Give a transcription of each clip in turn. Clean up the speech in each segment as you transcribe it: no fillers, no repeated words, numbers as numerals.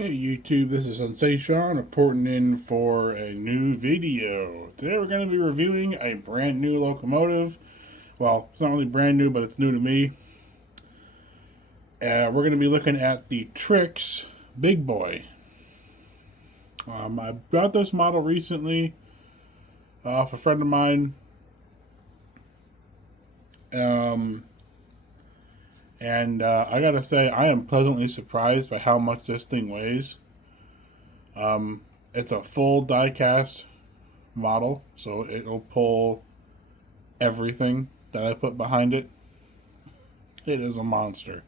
Hey YouTube, this is SensaSean reporting in for a new video. Today we're going to be reviewing a brand new locomotive. Well, it's not really brand new, but it's new to me. We're going to be looking at the Trix Big Boy. I got this model recently off a friend of mine. I gotta say, I am pleasantly surprised by how much this thing weighs. It's a full die-cast model, so it'll pull everything that I put behind it. It is a monster.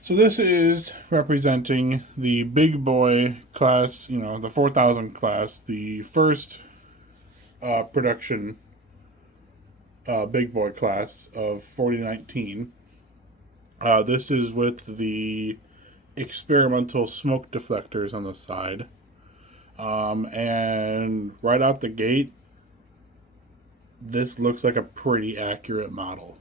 So this is representing the Big Boy class, the 4000 class, the first production Big Boy class of 4019. This is with the experimental smoke deflectors on the side. And right out the gate, this looks like a pretty accurate model.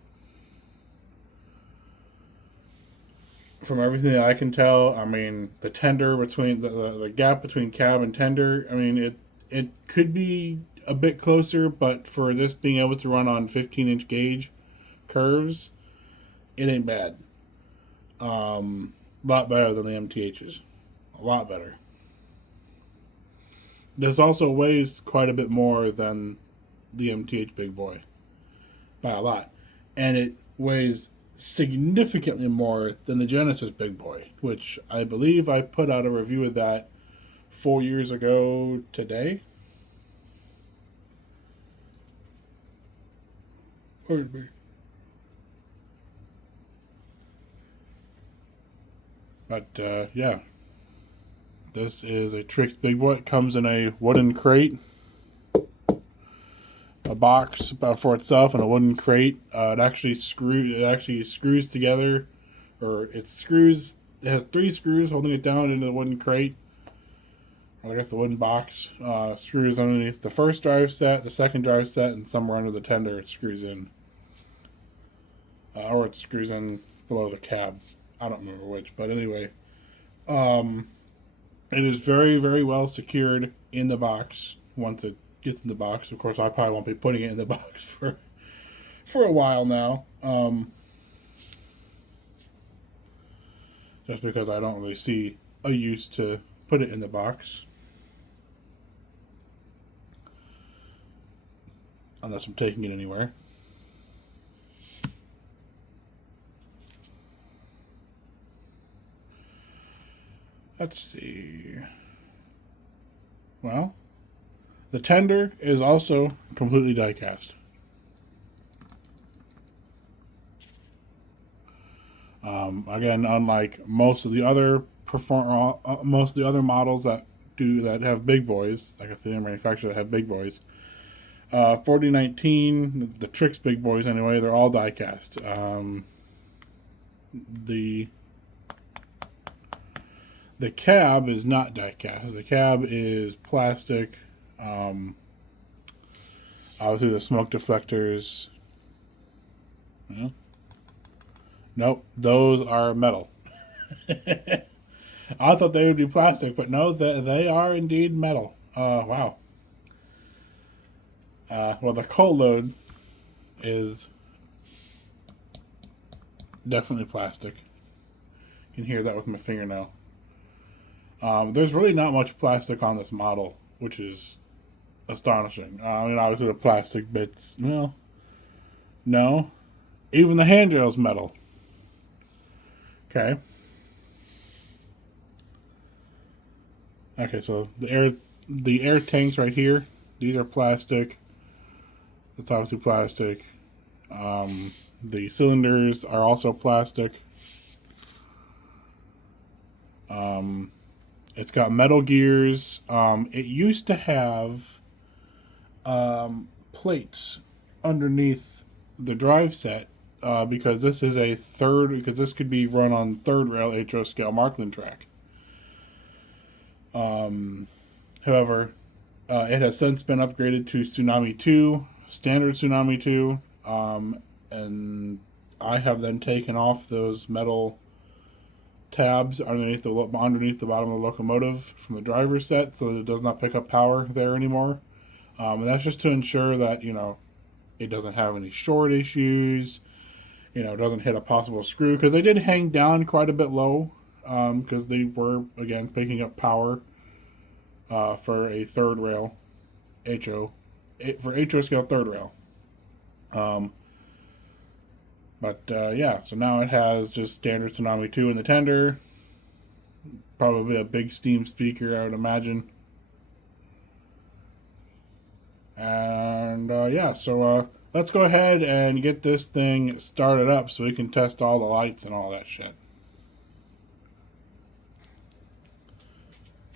From everything that I can tell, I mean, the tender between the gap between cab and tender, I mean, it could be a bit closer, but for this being able to run on 15-inch gauge curves, it ain't bad. Lot better than the MTHs. A lot better. This also weighs quite a bit more than the MTH Big Boy. By a lot. And it weighs significantly more than the Genesis Big Boy, which I believe I put out a review of that 4 years ago today. Pardon me. But yeah, this is a Trix Big Boy. It comes in a wooden crate, a box for itself, and a wooden crate. It actually screws together, or it has 3 screws holding it down into the wooden crate. Or I guess the wooden box. Screws underneath the first drive set, the second drive set, and somewhere under the tender it screws in. Or it screws in below the cab. I don't remember which, but anyway. It is very, very well secured in the box once it gets in the box. Of course, I probably won't be putting it in the box for a while now. Just because I don't really see a use to put it in the box. Unless I'm taking it anywhere. Let's see. Well, the tender is also completely die cast. Again, unlike most of the other models that have big boys, I guess they didn't manufacture that have big boys. 4019, the Trix Big Boys anyway, they're all die cast. The cab is not die cast. The cab is plastic. Obviously, the smoke deflectors. Nope, those are metal. I thought they would be plastic, but no, they are indeed metal. Wow. Well, the cold load is definitely plastic. You can hear that with my fingernail. There's really not much plastic on this model, which is astonishing. I mean, obviously the plastic bits, well, no. Even the handrail's metal. Okay. Okay, so the air tanks right here, these are plastic. It's obviously plastic. The cylinders are also plastic. It's got metal gears. It used to have plates underneath the drive set because this could be run on third rail HO scale Markland track. However, it has since been upgraded to Tsunami 2, standard Tsunami 2, and I have then taken off those metal tabs underneath the bottom of the locomotive from the driver's set, so that it does not pick up power there anymore. And that's just to ensure that, you know, it doesn't have any short issues, you know, doesn't hit a possible screw, because they did hang down quite a bit low, because they were, again, picking up power for a third rail HO, for HO scale third rail. Yeah, so now it has just standard Tsunami 2 in the tender, probably a big steam speaker, I would imagine. And yeah, so let's go ahead and get this thing started up so we can test all the lights and all that shit.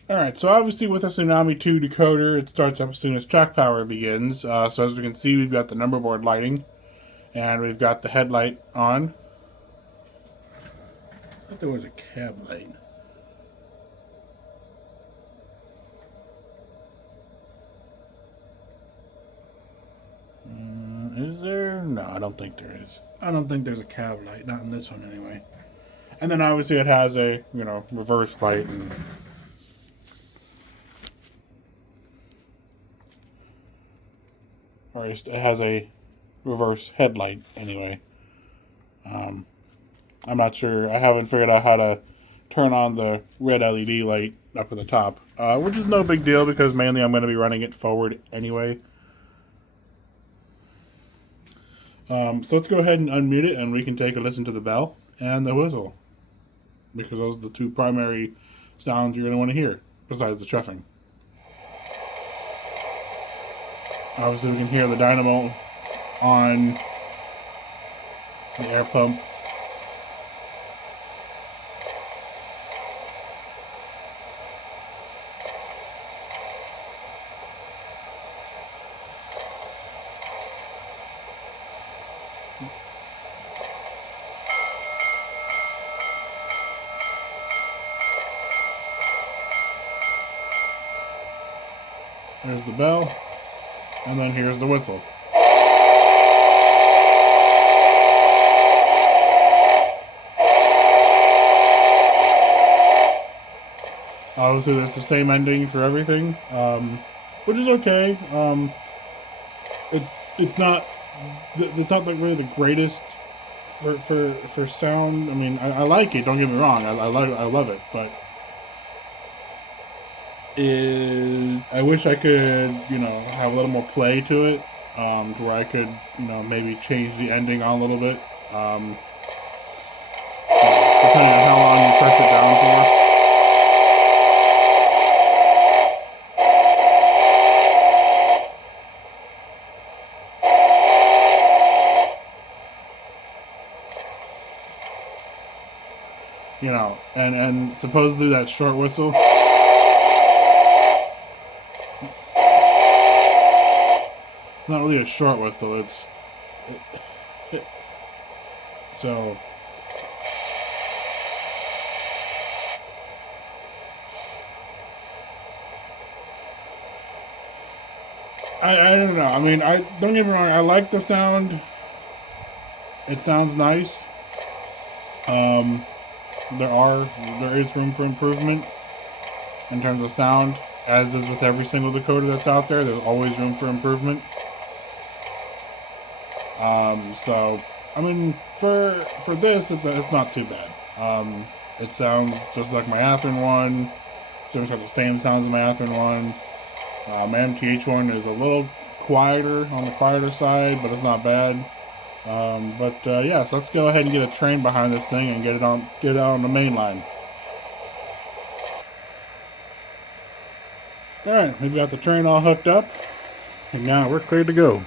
Alright, so obviously with a Tsunami 2 decoder, it starts up as soon as track power begins. So as we can see, we've got the number board lighting, and we've got the headlight on. I thought there was a cab light. Is there? No, I don't think there is. I don't think there's a cab light, not in this one anyway. And then obviously it has a, you know, reverse light and or it has a reverse headlight anyway. I'm not sure. I haven't figured out how to turn on the red LED light up at the top, which is no big deal because mainly I'm going to be running it forward anyway. So let's go ahead and unmute it, and we can take a listen to the bell and the whistle, because those are the two primary sounds you're going to want to hear, besides the chuffing. Obviously we can hear the dynamo on the air pump. There's the bell, and then here's the whistle. Obviously, there's the same ending for everything, which is okay. It's not like really the greatest for sound. I mean, I like it. Don't get me wrong. I love it, but I wish I could, you know, have a little more play to it, to where I could, you know, maybe change the ending on a little bit, depending on how long you press it down for. You know, and supposedly that short whistle, not really a short whistle, so I don't know. I mean, don't get me wrong, I like the sound. It sounds nice. There is room for improvement in terms of sound, as is with every single decoder that's out there. There's always room for improvement. So I mean, for this, it's not too bad. It sounds just like my Athearn one. It's got the same sounds as my Athearn one. My MTH one is a little quieter, on the quieter side, but it's not bad. Yeah, so let's go ahead and get a train behind this thing and get it out on the main line. Alright, we've got the train all hooked up, and now we're clear to go.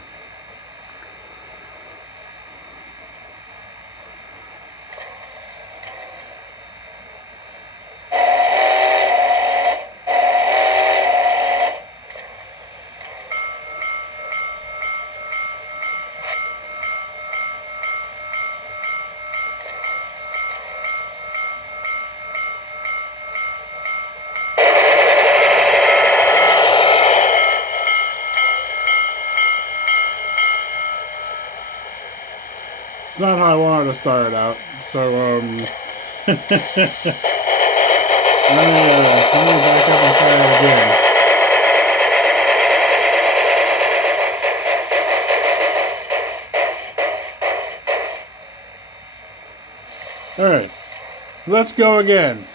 It's not how I wanted to start it out, so Let me back up and try it again. Alright, let's go again.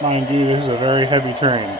Mind you, this is a very heavy train.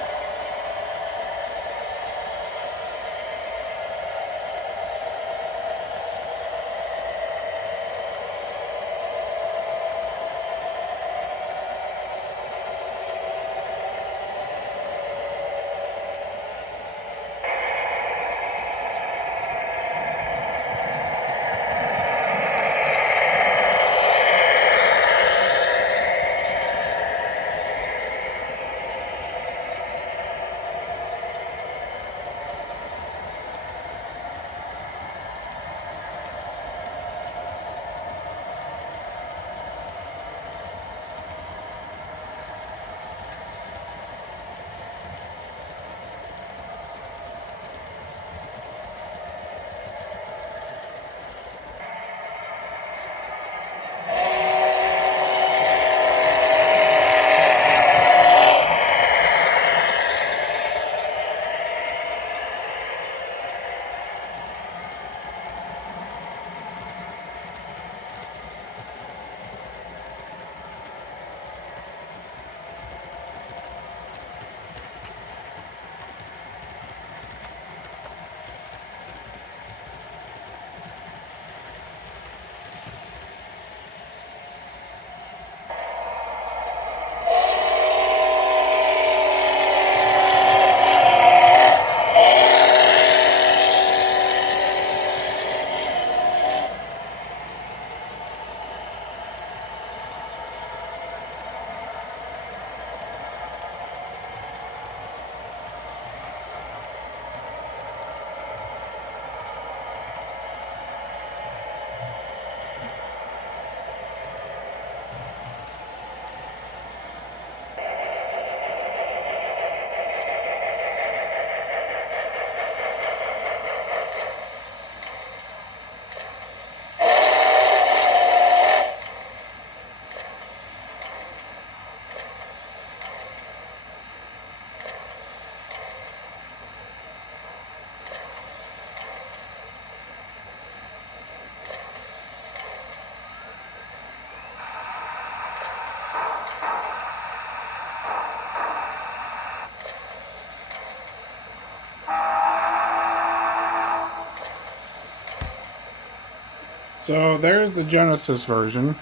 So there's the Genesis version,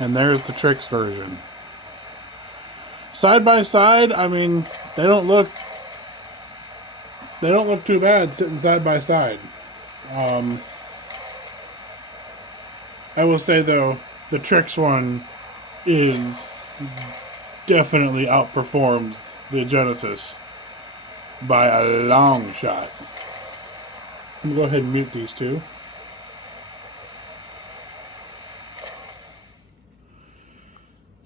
and there's the Trix version. Side by side, I mean, they don't look too bad sitting side by side. I will say though, the Trix one is definitely outperforms the Genesis by a long shot. I'm gonna go ahead and mute these two.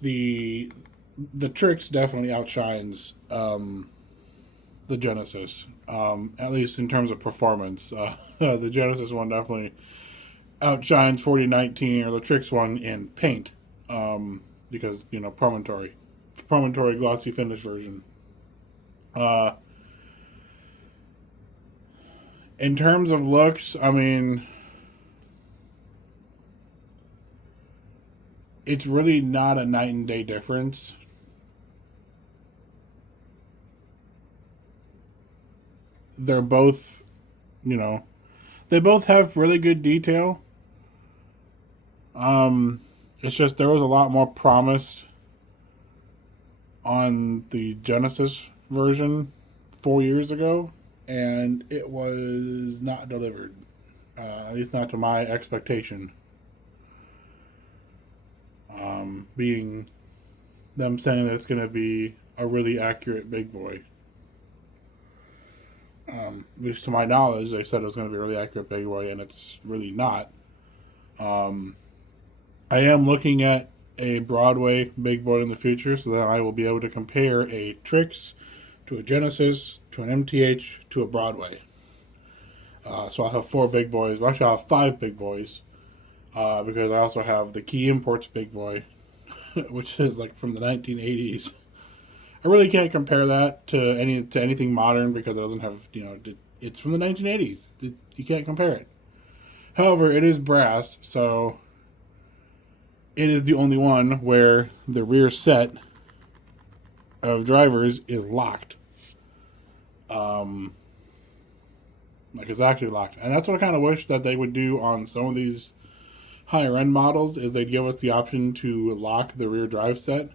The Trix definitely outshines the Genesis, at least in terms of performance. The Genesis one definitely outshines 4019 or the Trix one in paint, because promontory glossy finish version. In terms of looks, I mean, it's really not a night and day difference. They're both, they both have really good detail. It's just there was a lot more promised on the Genesis version 4 years ago, and it was not delivered. At least not to my expectation. being them saying that it's going to be a really accurate big boy. At least to my knowledge, they said it was going to be a really accurate big boy, and it's really not. I am looking at a Broadway big boy in the future, so that I will be able to compare a Trix to a Genesis to an MTH to a Broadway. So I'll have 4 big boys. Well, actually, I'll have 5 big boys, because I also have the Key Imports big boy, which is like from the 1980s. I really can't compare that to anything modern because it doesn't have, it's from the 1980s. You can't compare it. However, it is brass, so it is the only one where the rear set of drivers is locked. Like it's actually locked. And that's what I kind of wish that they would do on some of these higher end models, is they'd give us the option to lock the rear drive set,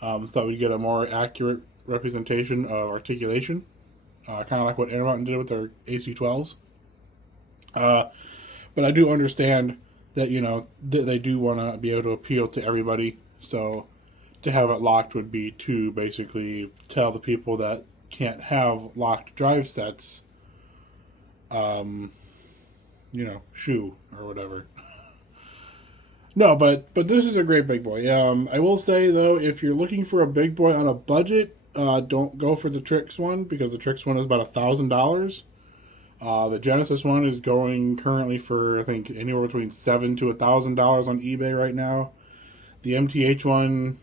so that we get a more accurate representation of articulation, kind of like what Intermountain did with their AC12s. But I do understand that, they do want to be able to appeal to everybody. So to have it locked would be to basically tell the people that can't have locked drive sets, shoo or whatever. No, but this is a great big boy. I will say though, if you're looking for a big boy on a budget, don't go for the Trix one, because the Trix one is about $1,000. The Genesis one is going currently for, I think, anywhere between $7,000 to $1,000 on eBay right now. The MTH one,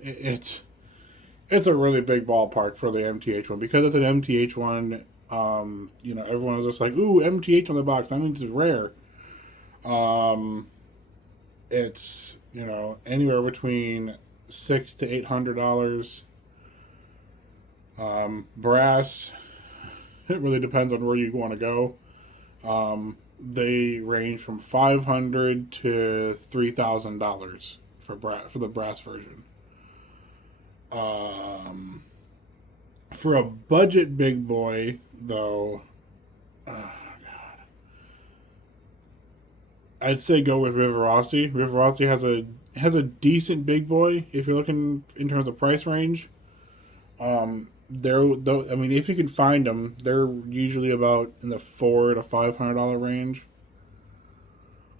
it's a really big ballpark for the MTH one, because it's an MTH one. Everyone was just like, "Ooh, MTH on the box. That means it's rare." It's anywhere between $600 to $800. Brass. It really depends on where you want to go. They range from $500 to $3,000 for the brass version. For a budget big boy, though, I'd say go with Rivarossi. Rivarossi has a decent big boy if you're looking in terms of price range. If you can find them, they're usually about in the $400 to $500 range.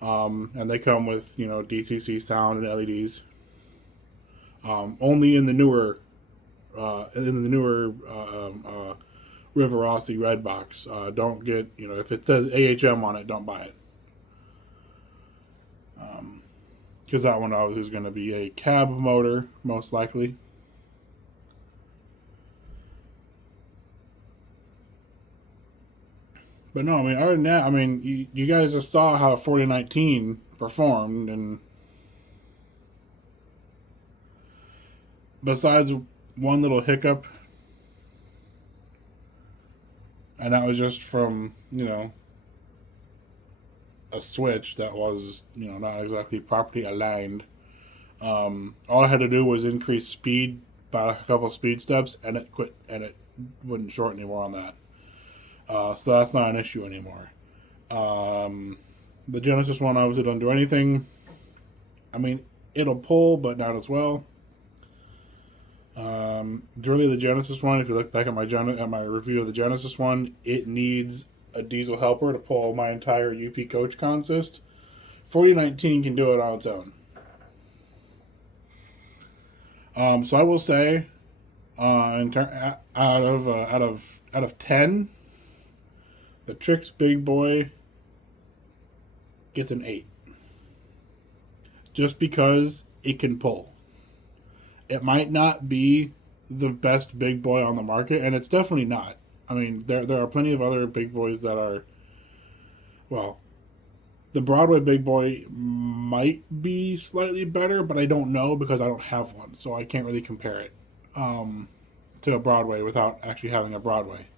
And they come with DCC sound and LEDs. Only in the newer Rivarossi red box. Don't get if it says AHM on it, don't buy it. Because that one obviously is going to be a cab motor, most likely. But no, other than that, you guys just saw how 4019 performed, and besides one little hiccup, and that was just from, a switch that was, not exactly properly aligned. All I had to do was increase speed by a couple of speed steps, and it quit, and it wouldn't short anymore on that. So that's not an issue anymore. The Genesis one obviously doesn't do anything. It'll pull, but not as well. Really, the Genesis one, if you look back at my review of the Genesis one, it needs a diesel helper to pull my entire UP coach consist. 4019 can do it on its own. So I will say, out of 10, the Trix Big Boy gets an 8. Just because it can pull. It might not be the best big boy on the market, and it's definitely not. There are plenty of other big boys that are, the Broadway big boy might be slightly better, but I don't know because I don't have one, so I can't really compare it to a Broadway without actually having a Broadway.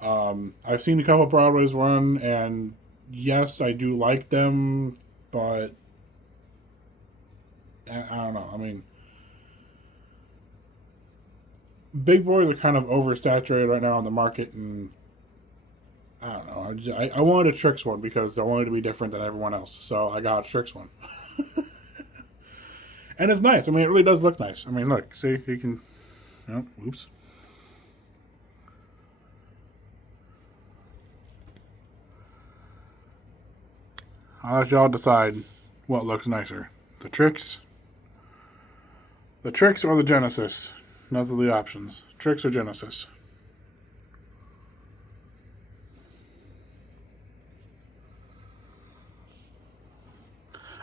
I've seen a couple of Broadways run, and yes, I do like them, but I don't know. Big boys are kind of oversaturated right now on the market, and I don't know. I wanted a Trix one because I wanted to be different than everyone else, so I got a Trix one. And it's nice. I mean, it really does look nice. I mean, look, see, you can, oh, oops. I'll let y'all decide what looks nicer. The Trix or the Genesis. Those are the options. Trix or Genesis.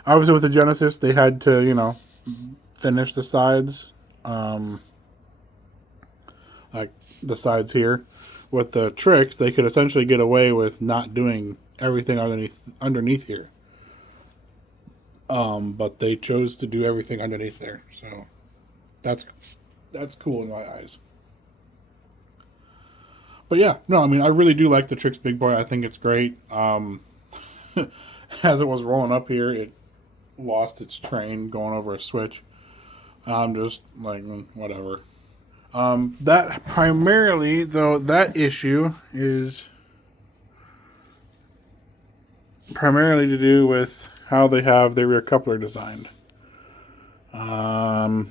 Obviously with the Genesis, they had to, you know, finish the sides. Like the sides here. With the Trix, they could essentially get away with not doing everything underneath here. But they chose to do everything underneath there. So that's cool in my eyes. But yeah, no, I mean, I really do like the Trix Big Boy. I think it's great. As it was rolling up here, it lost its train going over a switch. I'm just like, whatever. That primarily, though, that issue is primarily to do with how they have their rear coupler designed. There's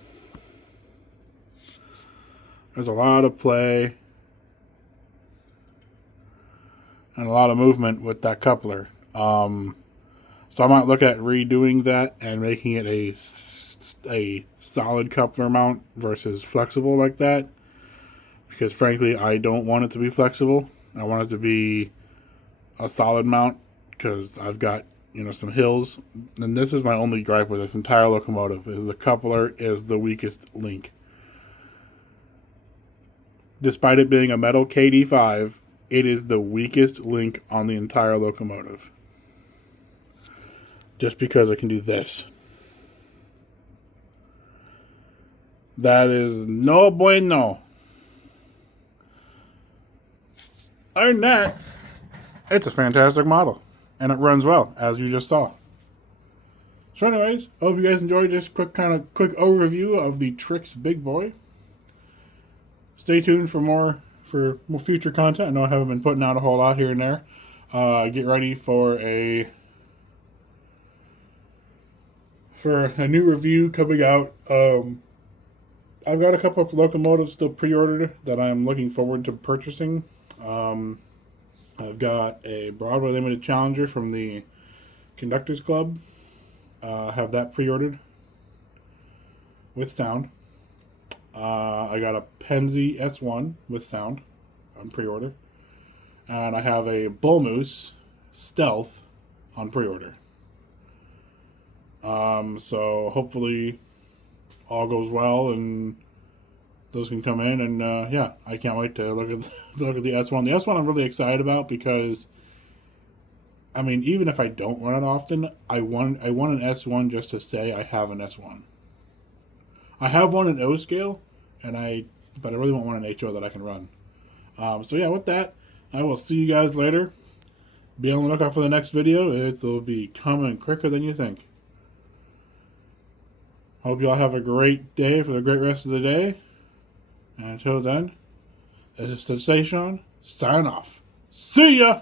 a lot of play and a lot of movement with that coupler. So I might look at redoing that and making it a solid coupler mount versus flexible like that. Because frankly, I don't want it to be flexible. I want it to be a solid mount because I've got, you know, some hills. And this is my only gripe with this entire locomotive is the coupler is the weakest link. Despite it being a metal KD5, it is the weakest link on the entire locomotive. Just because I can do this. That is no bueno. Other than that, it's a fantastic model. And it runs well, as you just saw. So anyways, I hope you guys enjoyed this quick overview of the Trix Big Boy. Stay tuned for more future content. I know I haven't been putting out a whole lot here and there. Get ready for a new review coming out. I've got a couple of locomotives still pre-ordered that I'm looking forward to purchasing. I've got a Broadway Limited Challenger from the Conductors Club. Have that pre-ordered with sound. I got a Penzi S1 with sound on pre-order. And I have a Bull Moose Stealth on pre-order. So hopefully all goes well and those can come in. And yeah, I can't wait to look at the S1. The S1 I'm really excited about because, I mean, even if I don't run it often, I want an S1 just to say I have an S1. I have one in O scale, but I really want one in HO that I can run. So yeah, with that, I will see you guys later. Be on the lookout for the next video. It will be coming quicker than you think. Hope you all have a great day for the great rest of the day. And until then, this is SensaSean. Sign off. See ya!